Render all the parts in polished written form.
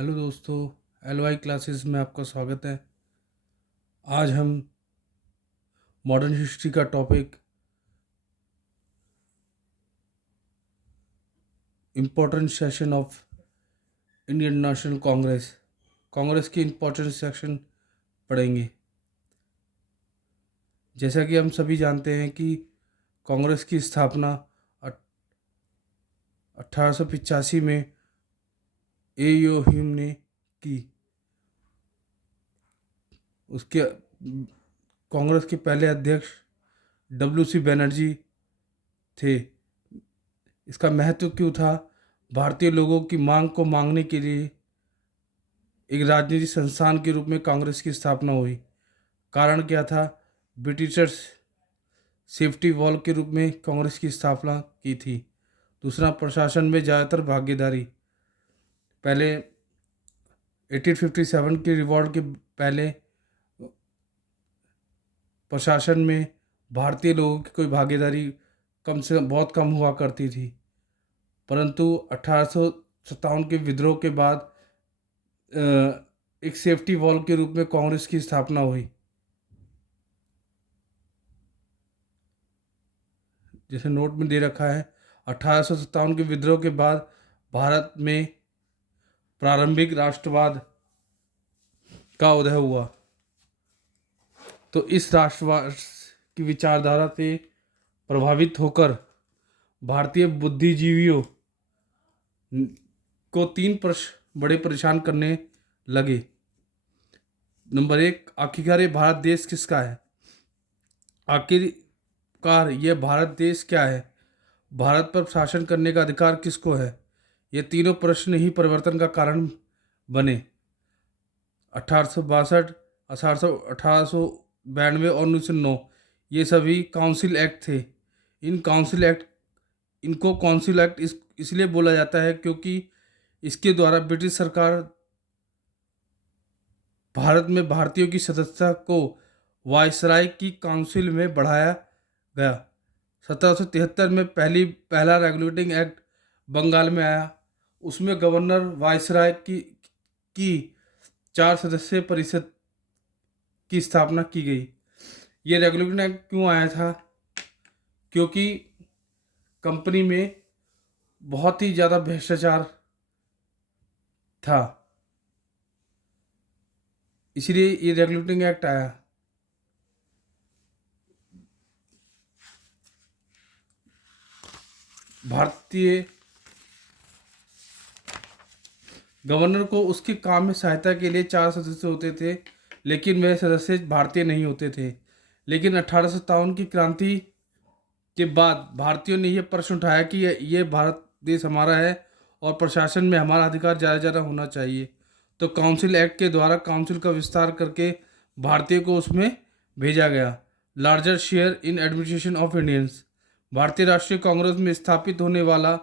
Hello दोस्तों, LY classes में आपका स्वागत है। आज हम मॉडर्न हिस्ट्री का topic important session of Indian national Congress की इम्पोर्टेंट सेक्शन पढ़ेंगे। जैसा कि हम सभी जानते हैं कि कांग्रेस की स्थापना 1885 में ए.ओ. ह्यूम ने की। उसके कांग्रेस के पहले अध्यक्ष W.C. बनर्जी थे। इसका महत्व क्यों था? भारतीय लोगों की मांग को मांगने के लिए एक राजनीतिक संस्थान के रूप में कांग्रेस की स्थापना हुई। कारण क्या था? ब्रिटिशर्स सेफ्टी वॉल के रूप में कांग्रेस की स्थापना की थी। दूसरा, प्रशासन में ज़्यादातर भागीदारी। पहले 1857 के रिवॉल्ट के पहले प्रशासन में भारतीय लोगों की कोई भागीदारी कम से बहुत कम हुआ करती थी, परंतु 1857 के विद्रोह के बाद एक सेफ्टी वॉल के रूप में कांग्रेस की स्थापना हुई। जैसे नोट में दे रखा है, 1857 के विद्रोह के बाद भारत में प्रारंभिक राष्ट्रवाद का उदय हुआ। तो इस राष्ट्रवाद की विचारधारा से प्रभावित होकर भारतीय बुद्धिजीवियों को बड़े परेशान करने लगे। नंबर एक, आखिरकार ये भारत देश किसका है? आखिरकार ये भारत देश क्या है? भारत पर शासन करने का अधिकार किसको है? ये तीनों प्रश्न ही परिवर्तन का कारण बने। 1862, 1892 और 1909 ये सभी काउंसिल एक्ट थे। इनको काउंसिल एक्ट इसलिए बोला जाता है क्योंकि इसके द्वारा ब्रिटिश सरकार भारत में भारतीयों की सदस्यता को वायसराय की काउंसिल में बढ़ाया गया। 1773 में पहला रेगुलेटिंग एक्ट बंगाल में आया। उसमें गवर्नर वायसराय की 4 सदस्यीय परिषद की स्थापना की गई। ये रेगुलेटिंग एक्ट क्यों आया था? क्योंकि कंपनी में बहुत ही ज़्यादा भ्रष्टाचार था, इसलिए ये रेगुलेटिंग एक्ट आया। भारतीय गवर्नर को उसके काम में सहायता के लिए 4 सदस्य होते थे, लेकिन वह सदस्य भारतीय नहीं होते थे। लेकिन 1857 की क्रांति के बाद भारतीयों ने यह प्रश्न उठाया कि ये भारत देश हमारा है और प्रशासन में हमारा अधिकार ज़्यादा ज़्यादा होना चाहिए। तो काउंसिल एक्ट के द्वारा काउंसिल का विस्तार करके भारतीय को उसमें भेजा गया। Larger share in administration of Indians. भारतीय राष्ट्रीय कांग्रेस में स्थापित होने वाला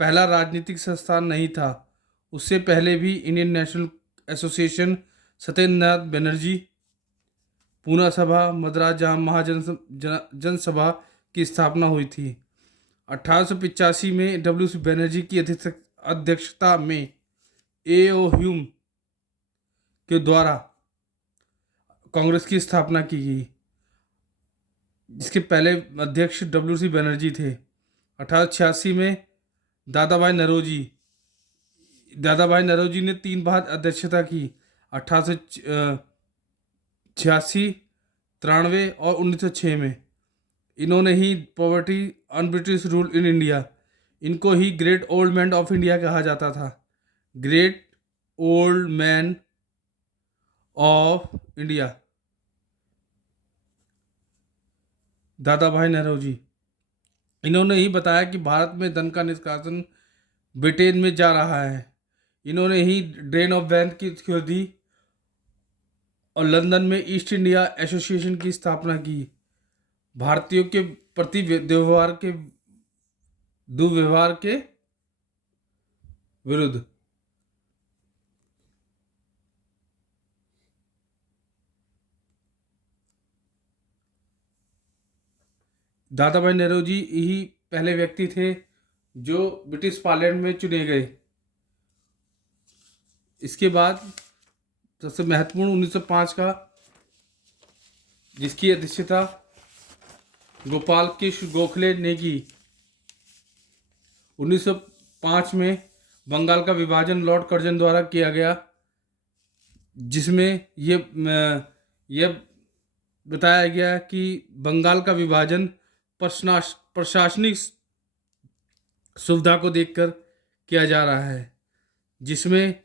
पहला राजनीतिक संस्थान नहीं था। उससे पहले भी Indian national association, Satyendranath Banerjee Poona सभा, मद्रास जनसभा की स्थापना हुई थी। 1885 में W.C. बनर्जी की अध्यक्षता में ए.ओ. ह्यूम के द्वारा कांग्रेस की स्थापना की गई, जिसके पहले अध्यक्ष W.C. बनर्जी थे। 1886 में दादा भाई नौरोजी ने 3 बार अध्यक्षता की, 1886, 93 और 1906 में। इन्होंने ही poverty un British rule in India, इनको ही great old man of India कहा जाता था। Great old man of India, Dadabhai Naoroji. इन्होंने ही बताया कि भारत में धन का निष्कासन ब्रिटेन में जा रहा है। इन्होंने ही ड्रेन ऑफ वेल्थ की खोज दी और लंदन में ईस्ट इंडिया एसोसिएशन की स्थापना की। भारतीयों के प्रति दुर्व्यवहार के विरुद्ध। दादा भाई नौरोजी ही पहले व्यक्ति थे जो ब्रिटिश पार्लियामेंट में चुने गए। इसके बाद सबसे महत्वपूर्ण 1905 का, जिसकी अध्यक्षता गोपाल कृष्ण गोखले ने की। 1905 में बंगाल का विभाजन लॉर्ड कर्जन द्वारा किया गया, जिसमें यह बताया गया कि बंगाल का विभाजन प्रशासनिक सुविधा को देखकर किया जा रहा है, जिसमें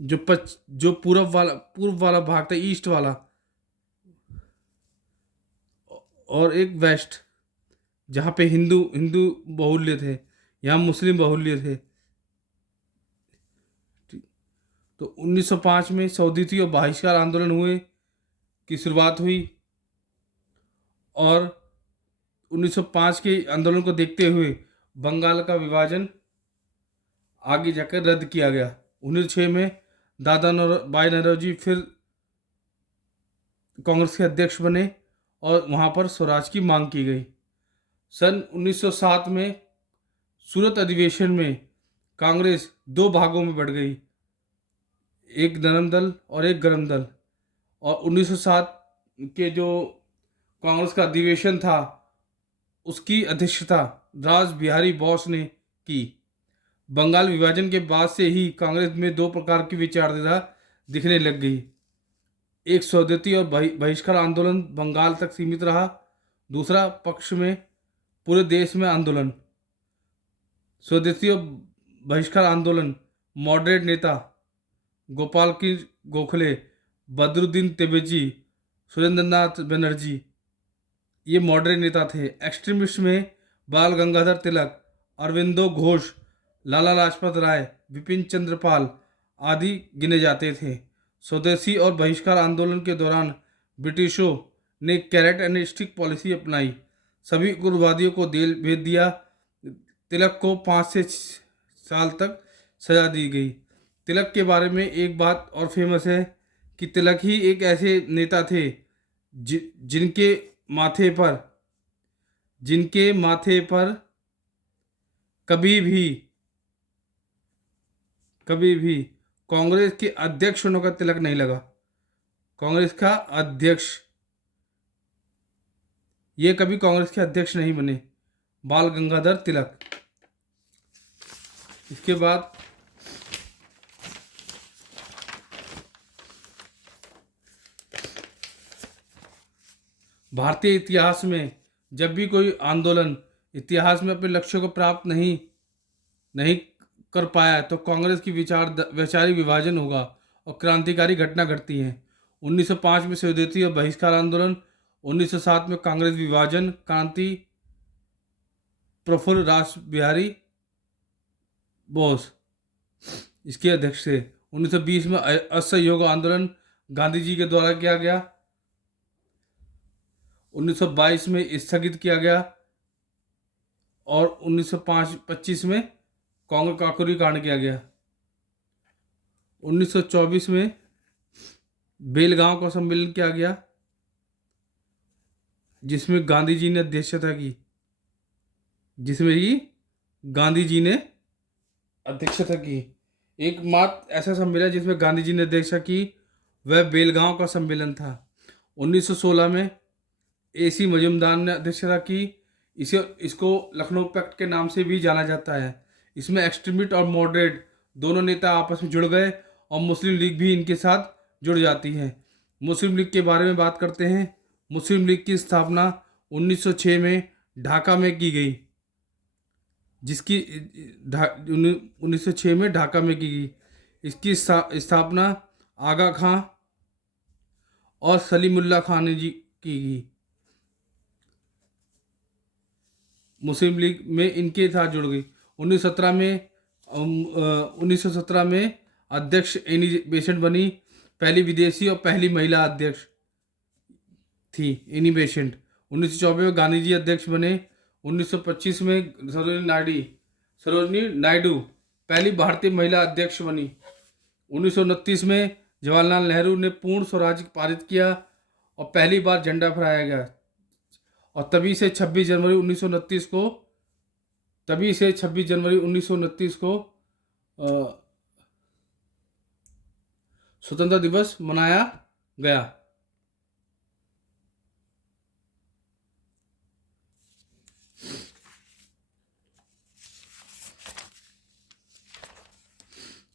जो पूर्व वाला भाग था, ईस्ट वाला, और एक वेस्ट, जहाँ पे हिंदू हिंदू बहुल्य थे, यहाँ मुस्लिम बहुल्य थे। तो 1905 में सौदीती और बहिष्कार आंदोलन हुए की शुरुआत हुई, और 1905 के आंदोलन को देखते हुए बंगाल का विभाजन आगे जाकर रद्द किया गया। 1906 में दादा भाई नौरोजी फिर कांग्रेस के अध्यक्ष बने और वहाँ पर स्वराज की मांग की गई। सन 1907 में सूरत अधिवेशन में कांग्रेस दो भागों में बढ़ गई, एक नरम दल और एक गरम दल। और 1907 के जो कांग्रेस का अधिवेशन था, उसकी अध्यक्षता रास बिहारी बोस ने की। बंगाल विभाजन के बाद से ही कांग्रेस में दो प्रकार की विचारधारा दिखने लग गई। एक स्वदेशी और बहिष्कार आंदोलन बंगाल तक सीमित रहा, दूसरा पक्ष में पूरे देश में आंदोलन। स्वदेशी और बहिष्कार आंदोलन मॉडरेट नेता गोपाल कृष्ण गोखले, बदरुद्दीन तिब्बती, सुरेंद्रनाथ बनर्जी, ये मॉडरेट नेता थे। एक्सट्रीमिस्ट में बाल गंगाधर तिलक, अरविंदो घोष, लाला लाजपत राय, विपिन चंद्र पाल आदि गिने जाते थे। स्वदेशी और बहिष्कार आंदोलन के दौरान ब्रिटिशों ने कैरेट एंड स्टिक पॉलिसी अपनाई, सभी उग्रवादियों को जेल भेज दिया। तिलक को 5 से 6 साल तक सजा दी गई। तिलक के बारे में एक बात और फेमस है कि तिलक ही एक ऐसे नेता थे जिनके माथे पर कभी भी कांग्रेस के अध्यक्ष होने का तिलक नहीं लगा। कांग्रेस का अध्यक्ष, ये कभी कांग्रेस के अध्यक्ष नहीं बने, बाल गंगाधर तिलक। इसके बाद भारतीय इतिहास में जब भी कोई आंदोलन इतिहास में अपने लक्ष्यों को प्राप्त नहीं कर पाया, तो कांग्रेस की वैचारिक विभाजन होगा और क्रांतिकारी घटना घटती है। 1905 में स्वदेशी और बहिष्कार आंदोलन, 1907 में कांग्रेस विभाजन क्रांति, प्रफुल्ल रास बिहारी बोस इसके अध्यक्ष थे। 1920 में असहयोग आंदोलन गांधी जी के द्वारा किया गया, 1922 में स्थगित किया गया, और 1925 में कांग्रेस काकोरी कांड किया गया। 1924 में बेलगांव का सम्मेलन किया गया, जिसमें गांधी जी ने अध्यक्षता की, एकमात्र ऐसा सम्मेलन जिसमें गांधी जी ने अध्यक्षता की वह बेलगांव का सम्मेलन था। 1916 में AC मजूमदार ने अध्यक्षता की। इसको लखनऊ पैक्ट के नाम से भी जाना जाता है। इसमें एक्सट्रीमिस्ट और मॉडरेट दोनों नेता आपस में जुड़ गए और मुस्लिम लीग भी इनके साथ जुड़ जाती है। मुस्लिम लीग के बारे में बात करते हैं। मुस्लिम लीग की स्थापना 1906 में ढाका में की गई, 1906 में ढाका में की गई। इसकी स्थापना आगा खां और सलीमुल्लाह खान ने की गई। मुस्लिम लीग में इनके साथ जुड़ गई। 1917 में अध्यक्ष एनी बेसेंट बनी, पहली विदेशी और पहली महिला अध्यक्ष थी एनी बेसेंट। 1924 में गांधी जी अध्यक्ष बने। 1925 में सरोजिनी नायडू पहली भारतीय महिला अध्यक्ष बनी। 1929 में जवाहरलाल नेहरू ने पूर्ण स्वराज पारित किया और पहली बार झंडा फहराया गया, और तभी से 26 जनवरी 1929 को स्वतंत्रता दिवस मनाया गया।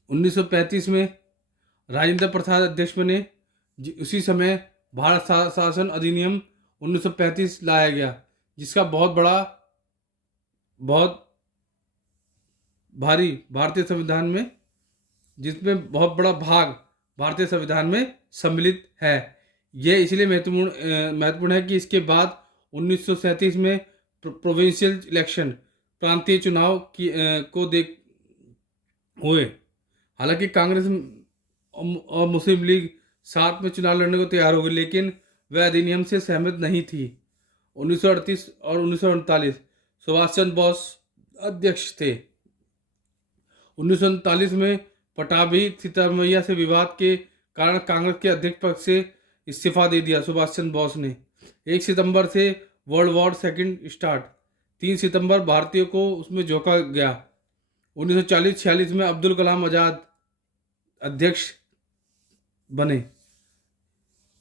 1935 में राजेंद्र प्रसाद अध्यक्ष बने। उसी समय भारत शासन अधिनियम 1935 लाया गया, जिसका बहुत भारी भारतीय संविधान में, जिसमें बहुत बड़ा भाग भारतीय संविधान में सम्मिलित है। यह इसलिए महत्वपूर्ण है कि इसके बाद 1937 में प्रोविंशियल इलेक्शन, प्रांतीय चुनाव को देख हुए। हालांकि कांग्रेस और मुस्लिम लीग साथ में चुनाव लड़ने को तैयार हो गई, लेकिन वह अधिनियम से सहमत नहीं थी। 1938 और 1939 सुभाष चंद्र बोस अध्यक्ष थे। 1939 में पटाभी सीतारमैया से विवाद के कारण कांग्रेस के अध्यक्ष पद से इस्तीफा दे दिया सुभाष चंद्र बोस ने। 1 सितंबर से वर्ल्ड वॉर सेकंड स्टार्ट। 3 सितंबर भारतीयों को उसमें झोंका गया। 1940-46 में अब्दुल कलाम आजाद अध्यक्ष बने।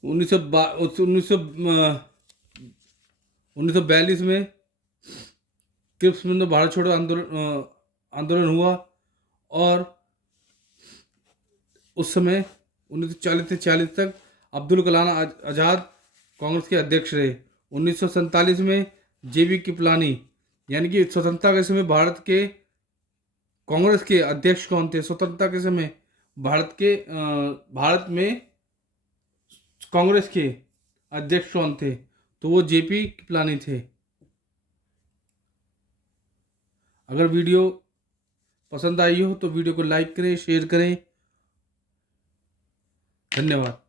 1942 में क्रिप्स में भारत छोड़ो आंदोलन हुआ, और उस समय 1940 से 40 तक अब्दुल कलाम आजाद कांग्रेस के अध्यक्ष रहे। 1947 में जेबी कृपलानी, यानी कि स्वतंत्रता के समय भारत कांग्रेस के अध्यक्ष कौन थे? स्वतंत्रता के समय भारत में कांग्रेस के अध्यक्ष कौन थे? तो वो जेपी कृपलानी थे। अगर वीडियो पसंद आई हो तो वीडियो को लाइक करें, शेयर करें। धन्यवाद।